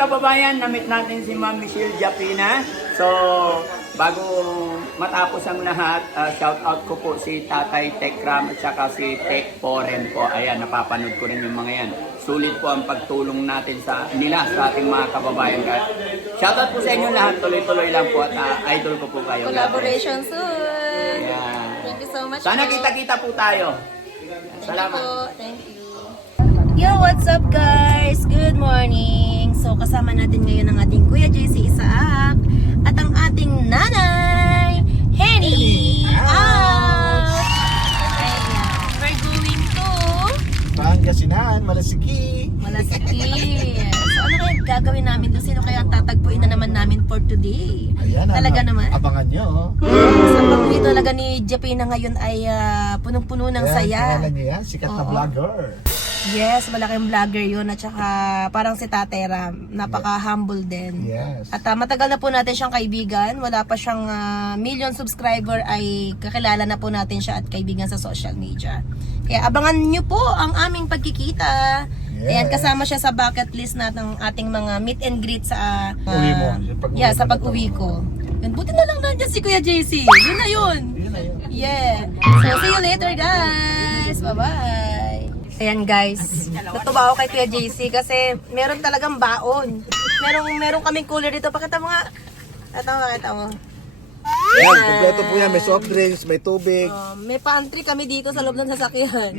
kababayan, na-meet natin si Ma'am Michelle Japina. So, bago matapos ang lahat, shout out ko po si Tatay Tekram at saka si Tek Foren po. Ayan, napapanood ko rin yung mga yan. Sulit po ang pagtulong natin sa ating mga kababayan. Shout out po sa inyo lahat, tuloy-tuloy lang po at idol ko po kayo. Collaboration soon. Yeah. Thank you so much. Sana kita-kita po tayo. Salamat. Thank you. Yo, what's up guys? Good morning. So kasama natin ngayon ang ating Kuya JC Isaac at ang ating nanay, Henny. We're going to Pangasinan, Malasiki. So ano kaya gagawin namin doon? Sino kaya ang tatagpuin na naman namin for today? Ayan, Talaga naman. Abangan nyo. Sa pag-uwi talaga ni Japina ngayon ay punong-puno ng Ayan, saya. pangalan niya yan, sikat na Oo. vlogger. Yes, malaking vlogger yun at saka parang si Tate Ram, napaka-humble din. Yes. At matagal na po natin siyang kaibigan, wala pa siyang million subscriber ay kakilala na po natin siya at kaibigan sa social media. Kaya abangan niyo po ang aming pagkikita. Yes. Ayan, kasama siya sa bucket list natin ating mga meet and greet sa Uwi mo, sa pag-uwi yeah, sa mo na pag-uwi to. ko. Yun, buti na lang nandiyan si Kuya JC. Yun na yun. Yun na yun. Yeah. So, see you later, guys. Bye-bye. Ayan, guys. Natuwa ako kay Kuya JC kasi meron talagang baon. Meron kaming cooler dito. Pakita mo nga. Pakita mo. Yan, kompleto po yan. May soft drinks, may tubig. May pantry kami dito sa loob ng sasakyan.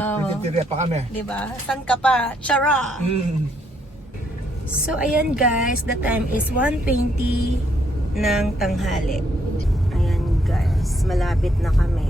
Nagtitirya pa kami. Diba? San ka pa? Chara! So, ayan guys. The time is 1:20 ng tanghali. Ayan guys. Malapit na kami.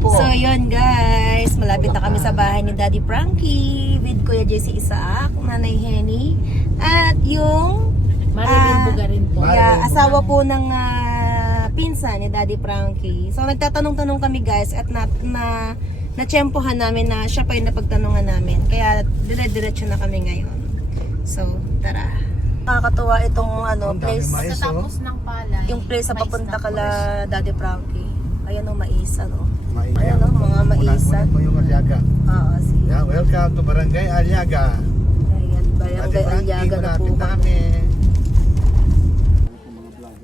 So, yun guys. Malapit na kami sa bahay ni Daddy Frankie with Kuya JC Isaac, Nanay Henny, at yung Marilyn po. asawa po ng pinsan ni Daddy Frankie. So, nagtatanong-tanong kami guys at na-tsempohan namin na siya pa yung napagtanungan namin. Kaya dire-diretso na kami ngayon. So, tara. Nakakatuwa itong place. mais, Tapos ng palay. Yung place sa Mais papunta na kala Daddy Frankie. Ayan o, mais ano. Mais. Ayan o, mga maisan. Unan mo yung Aliaga. Oo, sige. Yeah, welcome to Barangay Aliaga. Ayan, Barangay Aliaga na po malapit na kami.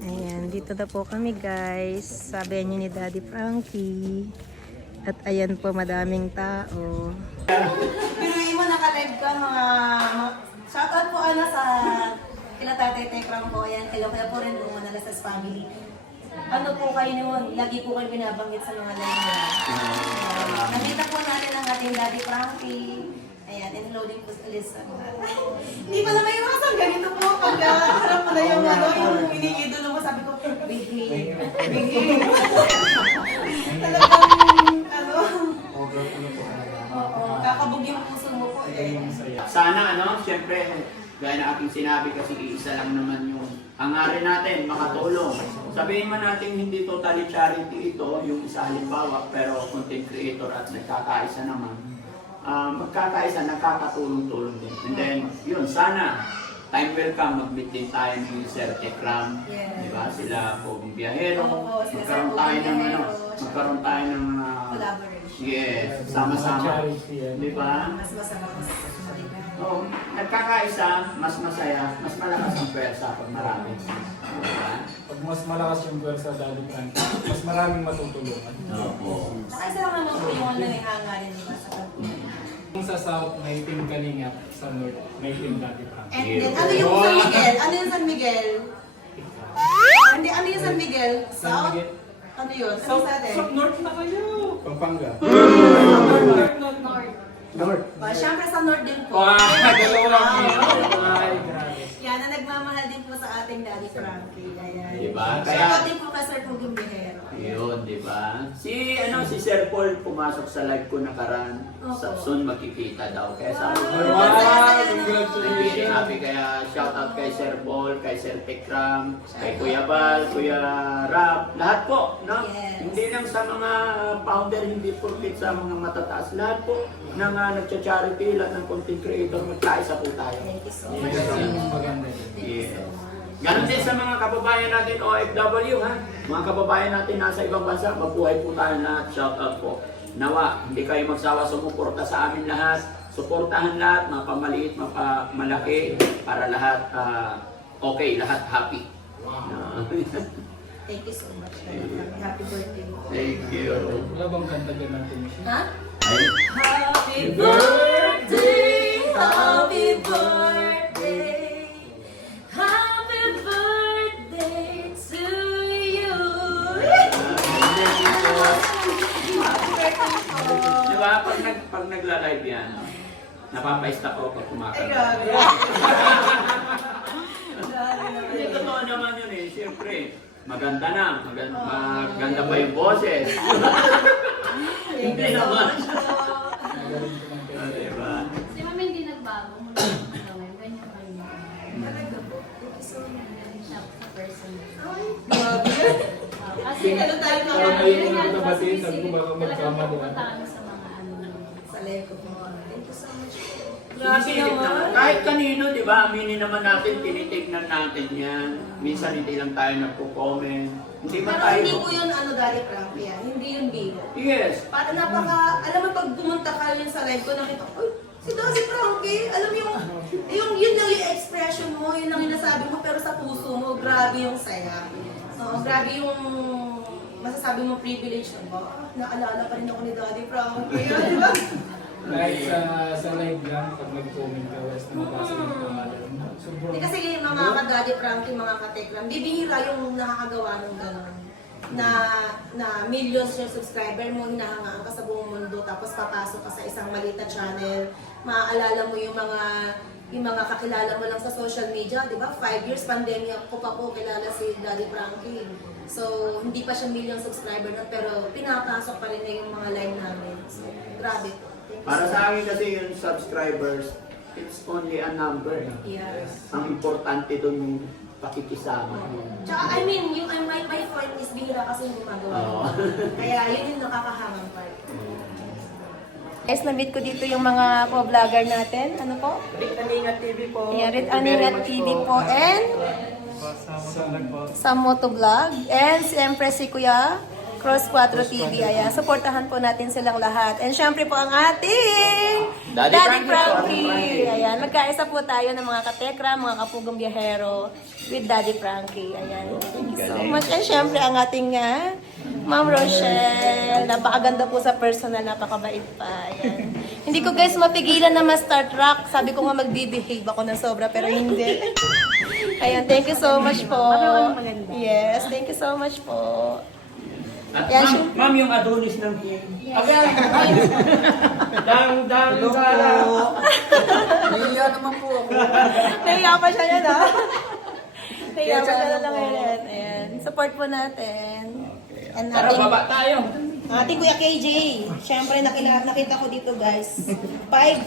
Ayan, dito na po kami guys. Sabi niyo ni Daddy Frankie. At ayan po, madaming tao. Pinuwi mo naka-live ka mga... Shoutout po sa kila Tatay Tekram po. Ayan, hello kaya po rin po Manalasas family. Ano po kayo noon? Lagi po kayo binabanggit sa mga live nila. Nakita po natin ang ating Daddy Frankie. Ayan, and loading po sa list. Hindi pala may makasang ganito po. Pag harap mo na yung iniidolo mo, sabi ko, behave. Talagang, kakabog yung puso mo po eh. Sana siyempre, gaya na aking sinabi kasi iisa lang naman yung hangarin natin, makatulong. Sabihin man natin hindi totally charity ito, yung isa halimbawa, pero content creator at nagkakaisa naman. Magkakaisa, nagkakatulong-tulong din. And then, yun, sana, time will come, mag-meet din tayo ni Sir Tekram. Yeah. Diba? Sila Pogong Biyahero. Oo, sila Sir Magkaroon tayo ng Biyahero. magkaroon tayo ng Collaboration. yes, sama-sama. Diba? Mas masarap mas Oh, nagkakaisa, mas masaya, mas malakas ang pwersa pag marami. Diba? Pag mas malakas yung pwersa Daddy Frankie, mas maraming matutulungan. Oo. Saka isa lang naman po yung hangarin, di ba? Sa pag-uwi. Kung sa South, may Team Kalingap. Sa North, may Team Daddy Frankie. And then, ano yung San Miguel? Ano yung San Miguel? Hindi, ano yung San Miguel? South? Miguel. Ano yun? Ano South, sa atin? South North na kayo! Pampanga. North. North. Siyempre sa North din po. Wow! Dalawa lang yun. Ay, grabe. Yan na nagmamahal din po sa ating Daddy Frankie. Ayan. Diba? Kaya Kaya, din po kay Sir Pugong Bihero. yun, diba? Si Sir Paul pumasok sa live ko nakaraan. Sa soon makikita daw. Kaya sabi ko, Wow! really Congratulations! happy. Kaya shout out kay Sir Paul, kay Sir Tekram, kay Kuya Bal, Kuya Rap, lahat po, no? Yes. Hindi lang sa mga founder, hindi porkit sa mga matataas. Lahat po ng nagcha-charity, lahat ng content creator, magkaisa po tayo. Thank you so much. Yan yung maganda. Yeah. Ganon din sa mga kababayan natin OFW, ha? Mga kababayan natin nasa ibang bansa, mabuhay po tayo na shout out po. Nawa, hindi kayo magsawa sumuporta sa amin lahat. Suportahan lahat, mapamaliit, mapamalaki, para lahat okay, lahat happy. Thank you so much. Happy birthday. Thank you. Wala bang kanta dyan natin, Michelle? Ha? Ay, Happy birthday, happy birthday, happy birthday to you. Diba, pag nagla-live yan, napapaista ko pag kumakain. Hindi, totoo naman yun eh. Siyempre, maganda na. Maganda pa yung boses. Hindi naman. Diba? Si Mami hindi nagbago mula nung gawin. Ganyan pa rin. Talaga po. Thank you so much. Siya sa person. Kasi ano tayo Parang mga ngayon yung mga batiin, sabi ko baka magkama Talagang din. pupunta kami sa mga ano. sa live ko po. Thank you so much. Sinisilip naman. Kahit kanino, di ba? Aminin naman natin, tinitignan natin yan. Minsan hindi lang tayo nagpo-comment. Hindi man Pero tayo. hindi po yun Daddy Frankie yan. Hindi yun biro. Yes. Para alam mo pag pumunta ka yun sa live ko, nakita ko, uy, si Daddy Frankie, alam mo yun lang yung expression mo, yun lang yung nasabi mo, pero sa puso mo, grabe yung saya. Grabe yung masasabi mo privilege mo. Naalala pa rin ako ni Daddy Frankie. Di ba? Kahit sa live lang, pag nag-comment ka, was nabasa yung pangalan. Sobrang Kasi mga ka-Daddy Frankie, mga ka-Tekram, bibihira yung nakakagawa ng gano'n. Na millions yung subscriber mo, hinahangaan ka sa buong mundo, tapos papasok ka sa isang maliit na channel, maaalala mo yung mga kakilala mo lang sa social media, di ba? 5 years pandemya ko pa po kilala si Daddy Frankie. So, hindi pa siya million subscriber na, pero pinapasok pa rin na yung mga live namin. So, grabe po. Thank you Para so sa much. akin kasi yung subscribers, it's only a number. Yes. Ang importante doon yung pakikisama. Tsaka, I mean, my point is bihira kasi yung gumagawa. Oo. Kaya yun yung nakakahangang part. Guys, na-meet ko dito yung mga co-vlogger natin. Ano po? Rit Aningat TV po. Yeah, Rit Aningat TV po. And sa Motovlog. And siyempre si Kuya Cross 4 TV. Ayan, supportahan po natin silang lahat. And syempre po ang ating Daddy Frankie Frankie. Ayan, magkaisa po tayo ng mga katekra, mga kapugong biyahero with Daddy Frankie. Ayan, thank you so much. And syempre ang ating Ma'am Rochelle. Napakaganda po sa personal, napakabait pa. Ayan. Hindi ko guys mapigilan na ma-start rock. Sabi ko nga mag-behave ako ng sobra pero hindi. Ayan, thank you so much po. Yes, thank you so much po. At Yan, ma'am, yung Adonis ng team. Again! Dang, Sara! Nahiya naman po ako. Nahiya pa siya yan, ha? Nahiya pa siya lang ngayon. Ayan, support po natin. And Tara, baba tayo. ating Kuya KJ. Siyempre, nakita ko dito, guys. 5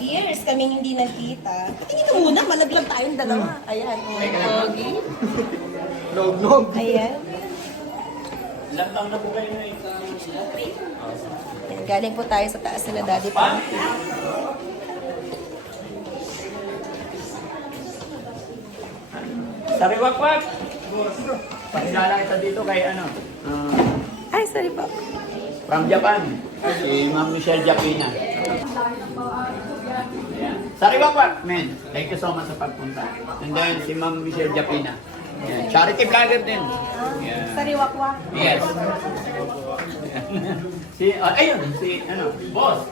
years kaming hindi nagkita. Tingin mo muna, malaglag tayong dalawa. Ayan, Pogi. Nog. Ayan. Ilang taon na po kayo na Ayan, galing po tayo sa taas nila, Daddy Frankie. Sariwakwak! Pakilala kita dito kay ano? Ay, sorry po. From Japan. Si Ma'am Michelle Japina. Ayan. Sariwakwak, men. Thank you so much sa pagpunta. And then si Ma'am Michelle Japina. Ayan. Charity vlogger din. Ayan. Sariwakwak. Yes. Ayun, si boss.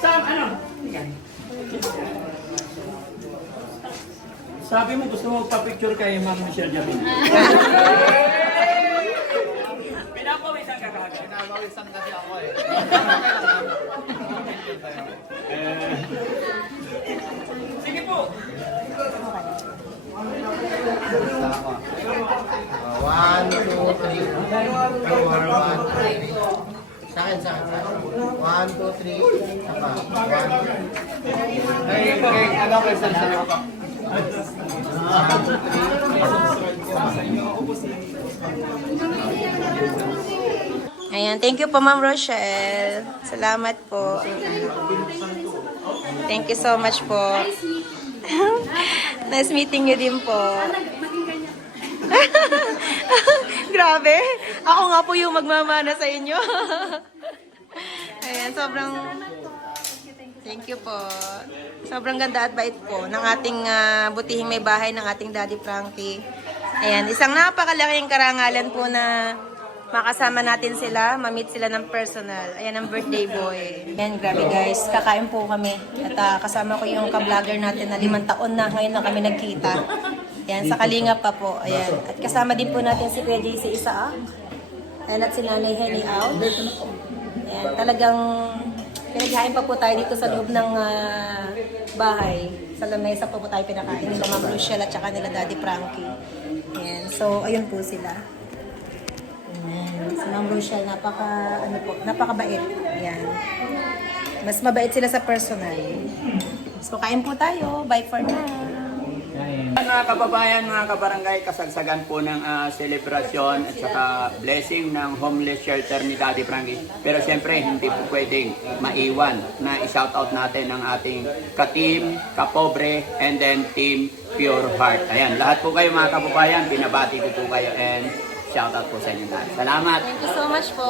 Sam, sabi mo gusto mo pa-picture kay Ma'am Michelle Japina. Pinapawisan ka kagad. Pinabawisan kasi ako eh. Sige po. One, two, three. Sa akin. 1, 2, 3. Saka. 1, ano kayo sa ako? Ayan, thank you po Ma'am Rochelle. Salamat po. Thank you so much po. Nice meeting you din po. Grabe. Ako nga po yung magmamana sa inyo. Ayan, sobrang... Thank you po. Sobrang ganda at bait po ng ating butihing may bahay ng ating Daddy Frankie. Ayan, isang napakalaking karangalan po na makasama natin sila, ma-meet sila ng personal. Ayan ang birthday boy. Ayan, grabe guys, kakain po kami. At kasama ko yung ka-vlogger natin na 5 taon na ngayon na kami nagkita. Ayan, sa Kalinga pa po. Ayan. At kasama din po natin si Kuya JC Isaak. Ayan, at si Nanay Henny out. Ayan, talagang pinaghain pa po tayo dito sa loob ng bahay. Sa lamesa po tayo pinakain nila Ma'am Rochelle at saka nila Daddy Frankie. Ayan, so ayun po sila. Ayan, si Ma'am Rochelle, napakabait. Ayan. Mas mabait sila sa personal. So kain po tayo. Bye for now. Mga kababayan, mga kabarangay, kasagsagan po ng selebrasyon at saka blessing ng homeless shelter ni Daddy Frankie. Pero siyempre, hindi po pwedeng maiwan na i-shoutout natin ang ating ka-team, ka-pobre, and then team Pure Heart. Ayan, lahat po kayo mga kababayan, binabati ko po kayo and shoutout po sa inyo lahat. Salamat! Thank you so much po.